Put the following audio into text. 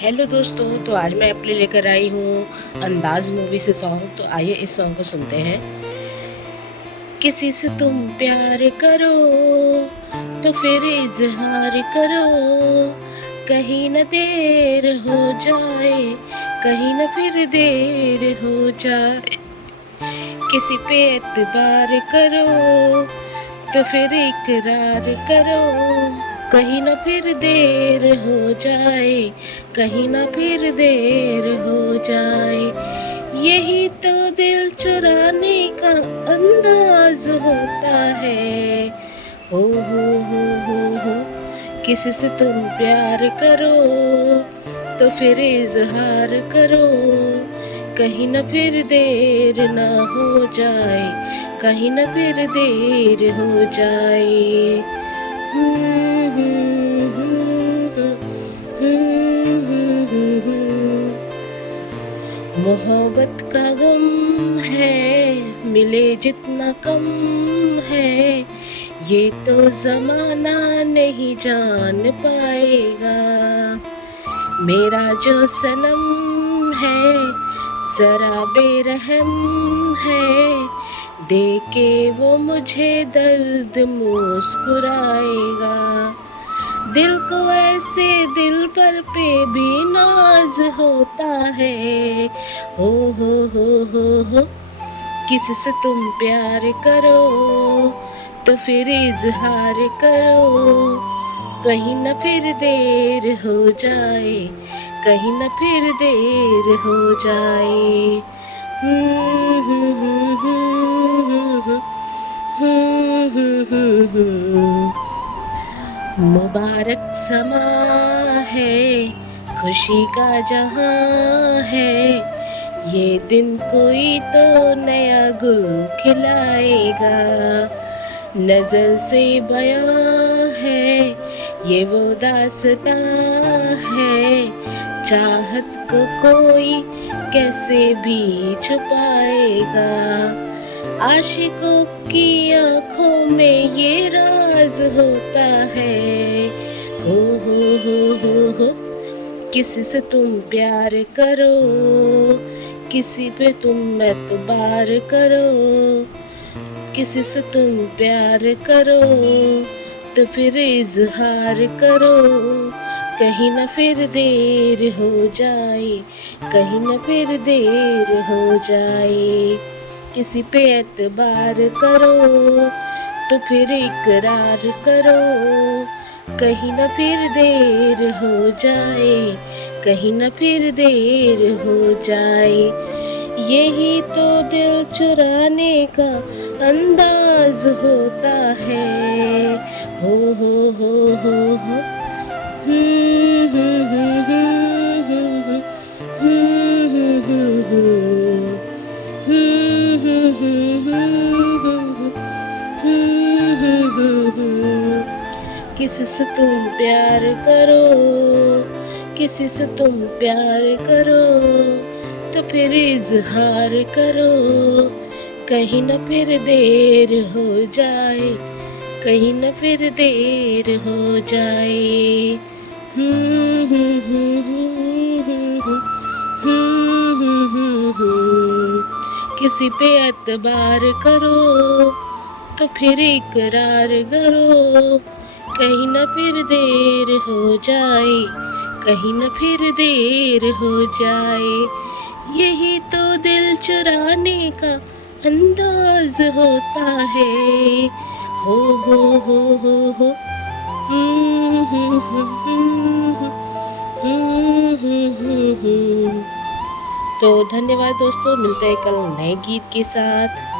Hello दोस्तों, तो आज मैं अपने लेकर आई हूँ अंदाज़ मूवी से सॉन्ग। तो आइए इस सॉन्ग को सुनते हैं। किसी से तुम प्यार करो तो फिर इजहार करो, कहीं न देर हो जाए, कहीं न फिर देर हो जाए। किसी पे एतबार करो तो फिर इकरार करो, कहीं ना फिर देर हो जाए, कहीं ना फिर देर हो जाए। यही तो दिल चुराने का अंदाज होता है। हो किसी से तुम प्यार करो तो फिर इजहार करो, कहीं न फिर देर ना हो जाए, कहीं न फिर देर हो जाए। मोहब्बत का गम है, मिले जितना कम है, ये तो जमाना नहीं जान पाएगा। मेरा जो सनम है जरा बेरहम है, देके वो मुझे दर्द मुस्कुराएगा। दिल को ऐसे दिल पर पे भी नाज होता है। हो किसी से तुम प्यार करो तो फिर इजहार करो, कहीं न फिर देर हो जाए, कहीं न फिर देर हो जाए। मुबारक समा है, खुशी का जहां है, ये दिन कोई तो नया गुल खिलाएगा। नजर से बयां है ये वो दास्तां है, चाहत को कोई कैसे भी छुपाएगा। आशिकों की आँखों में ये राज होता है। हो किसी से तुम प्यार करो, किसी पे तुम एतबार करो, किसी से तुम प्यार करो तो फिर इजहार करो, कहीं न फिर देर हो जाए, कहीं न फिर देर हो जाए। किसी पे एतबार करो तो फिर इकरार करो, कहीं न फिर देर हो जाए, कहीं न फिर देर हो जाए। यही तो दिल चुराने का अंदाज होता है। हो किसी से तुम प्यार करो, किसी से तुम प्यार करो तो फिर इजहार करो, कहीं न फिर देर हो जाए, कहीं न फिर देर हो जाए। किसी पे एतबार करो तो फिर इकरार करो, कहीं न फिर देर हो जाए, कहीं न फिर देर हो जाए। यही तो दिल चुराने का अंदाज होता है। हो तो धन्यवाद दोस्तों, मिलते हैं कल नए गीत के साथ।